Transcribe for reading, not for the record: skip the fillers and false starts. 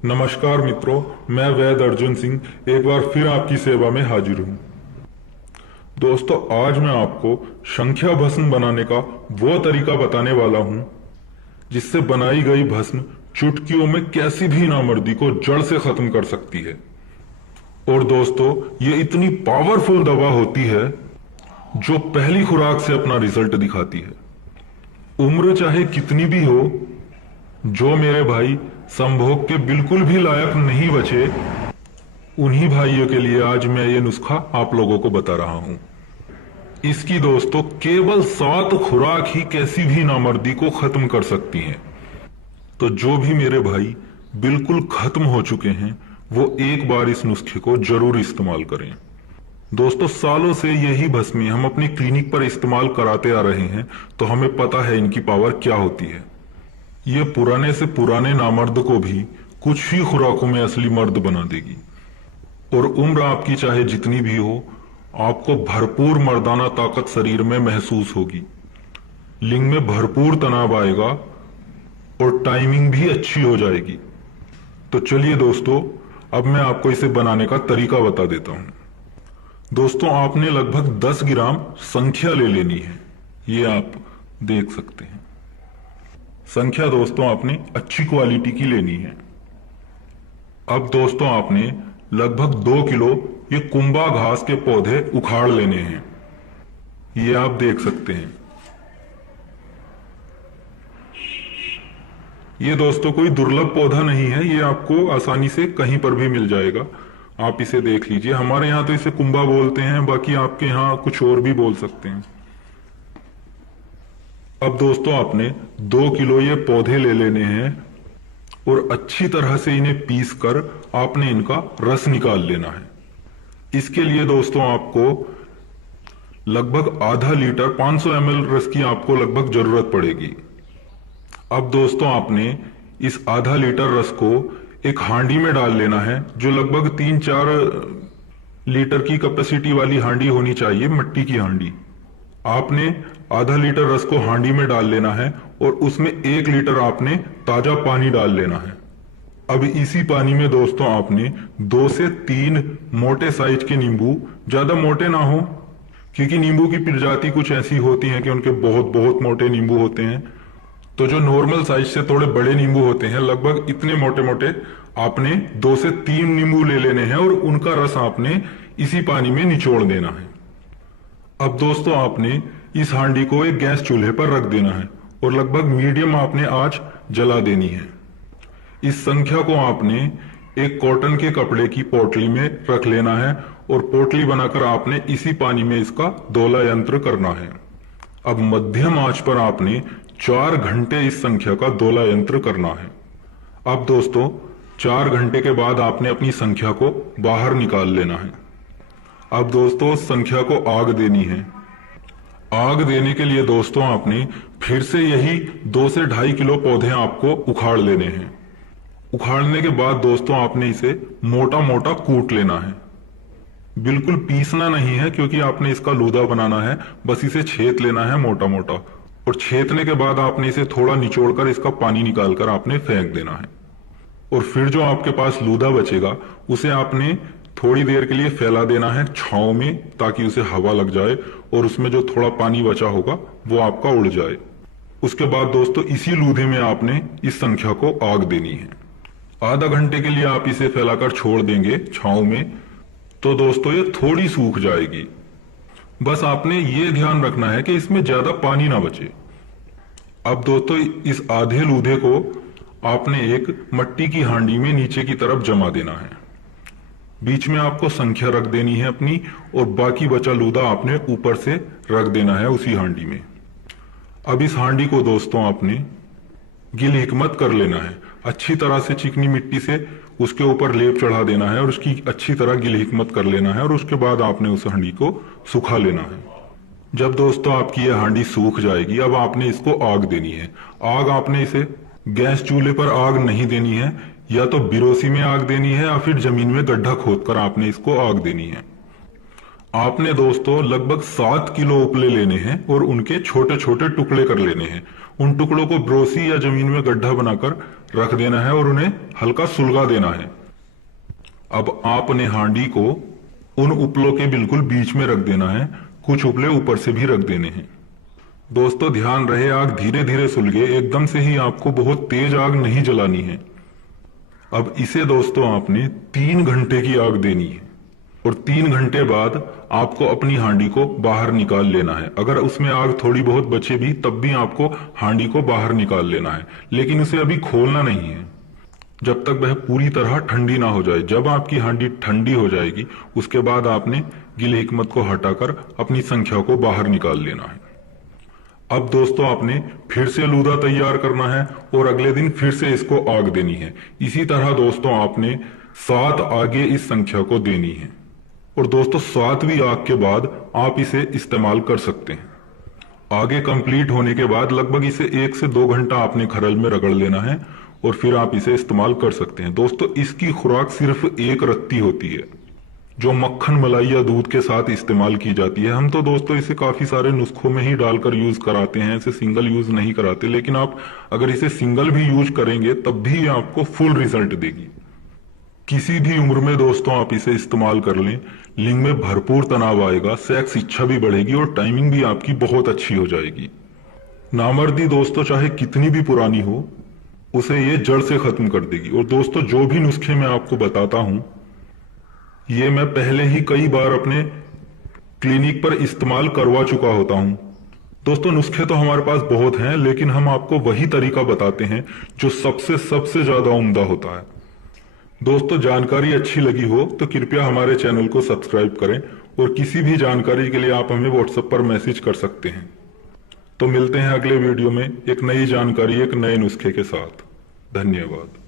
नमस्कार मित्रों, मैं वैद अर्जुन सिंह एक बार फिर आपकी सेवा में हाजिर हूँ। दोस्तों, आज मैं आपको संख्या भस्म बनाने का वो तरीका बताने वाला हूँ जिससे बनाई गई भस्म चुटकियों में कैसी भी नामर्दी को जड़ से खत्म कर सकती है। और दोस्तों, ये इतनी पावरफुल दवा होती है जो पहली खुराक से अपना रिजल्ट दिखाती है। उम्र चाहे कितनी भी हो, जो मेरे भाई संभोग के बिल्कुल भी लायक नहीं बचे, उन्हीं भाइयों के लिए आज मैं ये नुस्खा आप लोगों को बता रहा हूं। इसकी दोस्तों केवल 7 खुराक ही कैसी भी नामर्दी को खत्म कर सकती हैं। तो जो भी मेरे भाई बिल्कुल खत्म हो चुके हैं वो एक बार इस नुस्खे को जरूर इस्तेमाल करें। दोस्तों, सालों से यही भस्मी हम अपनी क्लिनिक पर इस्तेमाल कराते आ रहे हैं, तो हमें पता है इनकी पावर क्या होती है। ये पुराने से पुराने नामर्द को भी कुछ ही खुराकों में असली मर्द बना देगी। और उम्र आपकी चाहे जितनी भी हो, आपको भरपूर मर्दाना ताकत शरीर में महसूस होगी, लिंग में भरपूर तनाव आएगा और टाइमिंग भी अच्छी हो जाएगी। तो चलिए दोस्तों, अब मैं आपको इसे बनाने का तरीका बता देता हूं। दोस्तों, आपने लगभग 10 ग्राम संख्या ले लेनी है। ये आप देख सकते हैं। संख्या दोस्तों आपने अच्छी क्वालिटी की लेनी है। अब दोस्तों आपने लगभग 2 किलो ये कुंभा घास के पौधे उखाड़ लेने हैं। ये आप देख सकते हैं। ये दोस्तों कोई दुर्लभ पौधा नहीं है, ये आपको आसानी से कहीं पर भी मिल जाएगा। आप इसे देख लीजिए। हमारे यहां तो इसे कुंभा बोलते हैं, बाकी आपके यहां कुछ और भी बोल सकते हैं। अब दोस्तों आपने 2 किलो ये पौधे ले लेने हैं और अच्छी तरह से इन्हें पीस कर आपने इनका रस निकाल लेना है। इसके लिए दोस्तों आपको लगभग आधा लीटर 500 ml रस की आपको लगभग जरूरत पड़ेगी। अब दोस्तों आपने इस आधा लीटर रस को एक हांडी में डाल लेना है, जो लगभग 3-4 लीटर की कैपेसिटी वाली हांडी होनी चाहिए, मिट्टी की हांडी। आपने आधा लीटर रस को हांडी में डाल लेना है और उसमें 1 लीटर आपने ताजा पानी डाल लेना है। अब इसी पानी में दोस्तों आपने 2 से 3 मोटे साइज के नींबू, ज्यादा मोटे ना हो, क्योंकि नींबू की प्रजाति कुछ ऐसी होती है कि उनके बहुत बहुत मोटे नींबू होते हैं। तो जो नॉर्मल साइज से थोड़े बड़े नींबू होते हैं, लगभग इतने मोटे मोटे आपने 2 से 3 नींबू ले लेने हैं और उनका रस आपने इसी पानी में निचोड़ देना है। अब दोस्तों आपने इस हांडी को एक गैस चूल्हे पर रख देना है और लगभग मीडियम आपने आंच जला देनी है। इस संख्या को आपने एक कॉटन के कपड़े की पोटली में रख लेना है और पोटली बनाकर आपने इसी पानी में इसका दोला यंत्र करना है। अब मध्यम आंच पर आपने 4 घंटे इस संख्या का दोला यंत्र करना है। अब दोस्तों 4 घंटे के बाद आपने अपनी संख्या को बाहर निकाल लेना है। अब दोस्तों संख्या को आग देनी है। आग देने के लिए दोस्तों आपने फिर से यही 2 से 2.5 किलो पौधे आपको उखाड़ लेने हैं। उखाड़ने के बाद दोस्तों आपने इसे मोटा मोटा कूट लेना है। बिल्कुल पीसना नहीं है, क्योंकि आपने इसका लूदा बनाना है। बस इसे छेद लेना है मोटा मोटा, और छेदने के बाद आपने इसे थोड़ा निचोड़कर इसका पानी निकालकर आपने फेंक देना है। और फिर जो आपके पास लूदा बचेगा उसे आपने थोड़ी देर के लिए फैला देना है छांव में, ताकि उसे हवा लग जाए और उसमें जो थोड़ा पानी बचा होगा वो आपका उड़ जाए। उसके बाद दोस्तों इसी लूधे में आपने इस संख्या को आग देनी है। आधा घंटे के लिए आप इसे फैलाकर छोड़ देंगे छांव में, तो दोस्तों ये थोड़ी सूख जाएगी। बस आपने ये ध्यान रखना है कि इसमें ज्यादा पानी ना बचे। अब दोस्तों इस आधे लूधे को आपने एक मट्टी की हांडी में नीचे की तरफ जमा देना है। बीच में आपको संख्या रख देनी है अपनी, और बाकी बचा लूदा आपने ऊपर से रख देना है उसी हांडी में। अब इस हांडी को दोस्तों आपने गिल हिकमत कर लेना है। अच्छी तरह से चिकनी मिट्टी से उसके ऊपर लेप चढ़ा देना है और उसकी अच्छी तरह गिल हिकमत कर लेना है, और उसके बाद आपने उस हांडी को सुखा लेना है। जब दोस्तों आपकी यह हांडी सूख जाएगी, अब आपने इसको आग देनी है। आग आपने इसे गैस चूल्हे पर आग नहीं देनी है, या तो बिरोसी में आग देनी है या फिर जमीन में गड्ढा खोदकर आपने इसको आग देनी है। आपने दोस्तों लगभग 7 किलो उपले लेने हैं और उनके छोटे छोटे टुकड़े कर लेने हैं। उन टुकड़ों को ब्रोसी या जमीन में गड्ढा बनाकर रख देना है और उन्हें हल्का सुलगा देना है। अब आपने हांडी को उन उपलों के बिल्कुल बीच में रख देना है, कुछ उपले ऊपर से भी रख देने हैं। दोस्तों ध्यान रहे, आग धीरे धीरे सुलगे, एकदम से ही आपको बहुत तेज आग नहीं जलानी है। अब इसे दोस्तों आपने 3 घंटे की आग देनी है और 3 घंटे बाद आपको अपनी हांडी को बाहर निकाल लेना है। अगर उसमें आग थोड़ी बहुत बचे भी तब भी आपको हांडी को बाहर निकाल लेना है, लेकिन उसे अभी खोलना नहीं है जब तक वह पूरी तरह ठंडी ना हो जाए। जब आपकी हांडी ठंडी हो जाएगी उसके बाद आपने गिल हिकमत को हटाकर अपनी संख्या को बाहर निकाल लेना है। अब दोस्तों आपने फिर से लूदा तैयार करना है और अगले दिन फिर से इसको आग देनी है। इसी तरह दोस्तों आपने 7 आगे इस संख्या को देनी है और दोस्तों 7वीं आग के बाद आप इसे इस्तेमाल कर सकते हैं। आगे कंप्लीट होने के बाद लगभग इसे 1 से 2 घंटा आपने खरल में रगड़ लेना है और फिर आप इसे इस्तेमाल कर सकते हैं। दोस्तों इसकी खुराक सिर्फ 1 रत्ती होती है जो मक्खन, मलाई या दूध के साथ इस्तेमाल की जाती है। हम तो दोस्तों इसे काफी सारे नुस्खों में ही डालकर यूज कराते हैं, इसे सिंगल यूज नहीं कराते, लेकिन आप अगर इसे सिंगल भी यूज करेंगे तब भी आपको फुल रिजल्ट देगी। किसी भी उम्र में दोस्तों आप इसे इस्तेमाल कर लें, लिंग में भरपूर तनाव आएगा, सेक्स इच्छा भी बढ़ेगी और टाइमिंग भी आपकी बहुत अच्छी हो जाएगी। नामर्दी दोस्तों चाहे कितनी भी पुरानी हो उसे ये जड़ से खत्म कर देगी। और दोस्तों जो भी नुस्खे मैं आपको बताता हूं ये मैं पहले ही कई बार अपने क्लिनिक पर इस्तेमाल करवा चुका होता हूं। दोस्तों नुस्खे तो हमारे पास बहुत हैं, लेकिन हम आपको वही तरीका बताते हैं जो सबसे ज्यादा उम्दा होता है। दोस्तों जानकारी अच्छी लगी हो तो कृपया हमारे चैनल को सब्सक्राइब करें और किसी भी जानकारी के लिए आप हमें व्हाट्सएप पर मैसेज कर सकते हैं। तो मिलते हैं अगले वीडियो में एक नई जानकारी, एक नए नुस्खे के साथ। धन्यवाद।